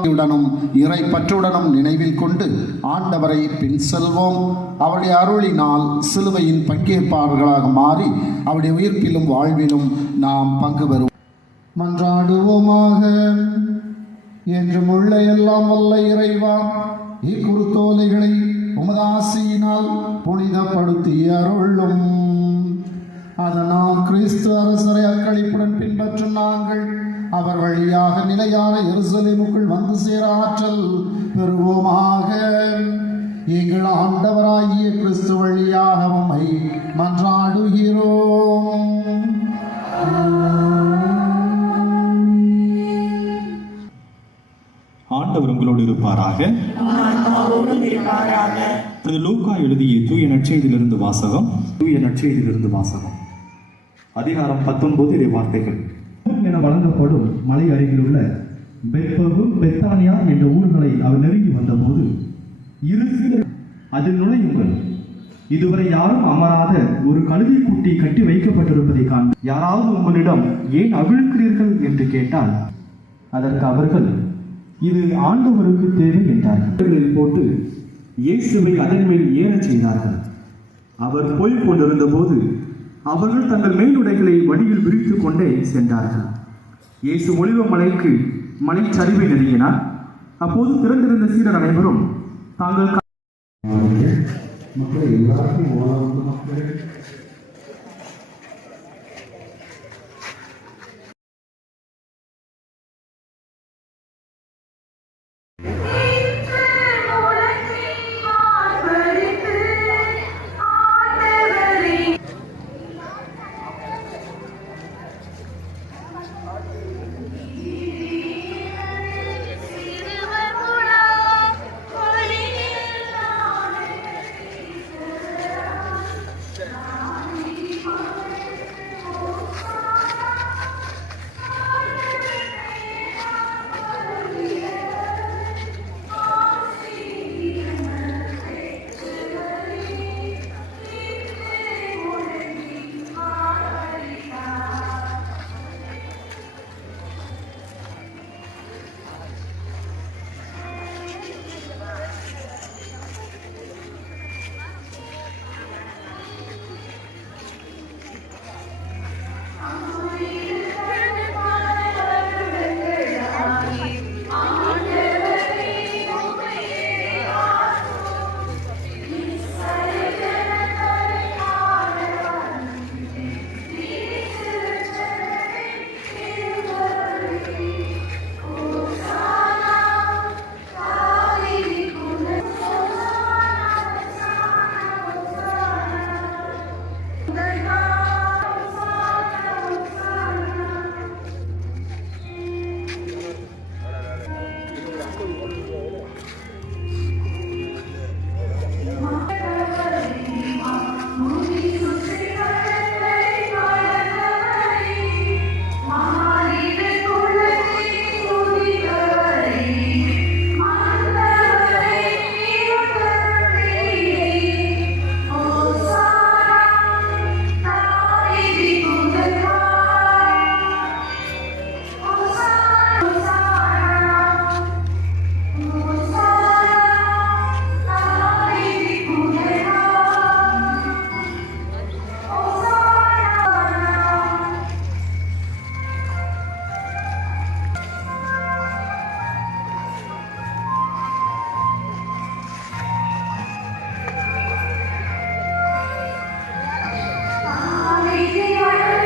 உடனும் இறை பற்றுடனும் நினைவில் கொண்டு ஆண்டவரை பின் செல்வோம். அவருடைய அருளினால் சிலுவையின் பங்கேற்பாளர்களாக மாறி அவருடைய உயிர்ப்பிலும் வாழ்விலும் நாம் பங்கு பெறுவோம். மன்றாடுவோமாக. என்றும் உள்ள எல்லாம் வல்ல இறைவா இக்குறுத்தோலைகளை உமது ஆசையினால் புனிதப்படுத்தி அருளும். அதனால் கிறிஸ்து அரசரை அக்களிப்புடன் பின்பற்றும் நாங்கள் அவர் வழியாக நிலையான எருசலேமுக்குள் வந்து சேர ஆற்றல் பெறுவோமாக. எங்கள் ஆண்டவராகிய கிறிஸ்து வழியாக உம்மை மன்றாடுகிறோம். ஆண்டவர் உங்களோடு இருப்பாராக. லூக்கா எழுதிய தூய நற்செய்தியிலிருந்து வாசகம். தூய நற்செய்தியிலிருந்து வாசகம். அதிகாரம் பத்தொன்பது இறை வார்த்தைகள். என வழங்கப்படும் மலை அருகிலுள்ள பெத்பகு பெத்தானியா என்ற ஊர்களை அவர் நெருங்கி வந்தபோது இரு அதில் நுழையுங்கள். இதுவரை யாரும் அமராத ஒரு கழுதை குட்டி கட்டி வைக்கப்பட்டிருப்பதை காண் யாராவது உங்களிடம் ஏன் அவிழ்க்கிறீர்கள் என்று கேட்டால் அதற்கு அவர்கள் இது ஆண்டவருக்கு தேவை என்றார்கள். போட்டு இயேசுவை அதன் மேல் ஏறச் செய்தார்கள். அவர் போய்க் கொண்டிருந்த போது அவர்கள் தங்கள் மேலுடைகளை வடியில் விரித்துக் கொண்டே சென்றார்கள். இயேசு ஒளிவ மலைக்கு மலைச்சரிவை நெருங்கினார். அப்போது திறந்திருந்த சீடர் அனைவரும் தாங்கள் மக்களை எல்லாருக்கும் ஓலாவுக்கு மக்கள் Is it?